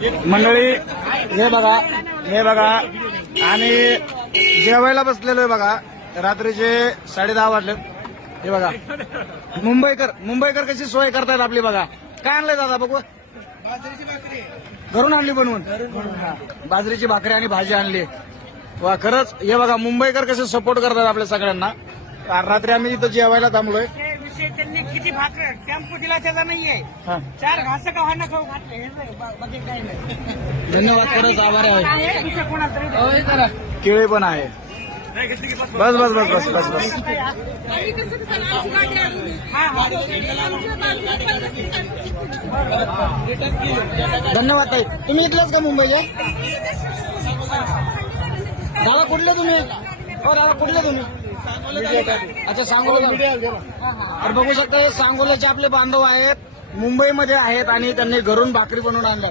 मंडळी हे बघा आणि जेवायला बसलेलो आहे बघा. रात्रीचे 10:30 वाजले. हे बघा मुंबईकर कशी सोय करतायत आपली बघा. काय आणलंय दादा बघू. घरून आणली बनवून बाजरीची भाकरी आणि भाजी आणली. वा खरंच हे बघा मुंबईकर कसे सपोर्ट करतात आपल्या सगळ्यांना. रात्री आम्ही इथं जेवायला थांबलोय. त्यांनी किती भाकर टेम्पो दिला त्याचा नाहीये. 4 घास गव्हाणा खाऊ घातले. बाकी काही नाही. धन्यवाद खरंच आभार आहे. दुसरं कोणाचं केळे पण आहे. बस बस बस बस बस बस धन्यवाद ताई. तुम्ही इथलेच का मुंबईचे. दादा कुठले तुम्ही. हो दादा कुठले तुम्ही. अच्छा सांगोला. तर बघू शकता हे सांगोल्याचे आपले बांधव आहेत. मुंबईमध्ये आहेत आणि त्यांनी घरून भाकरी बनवून आणल्या.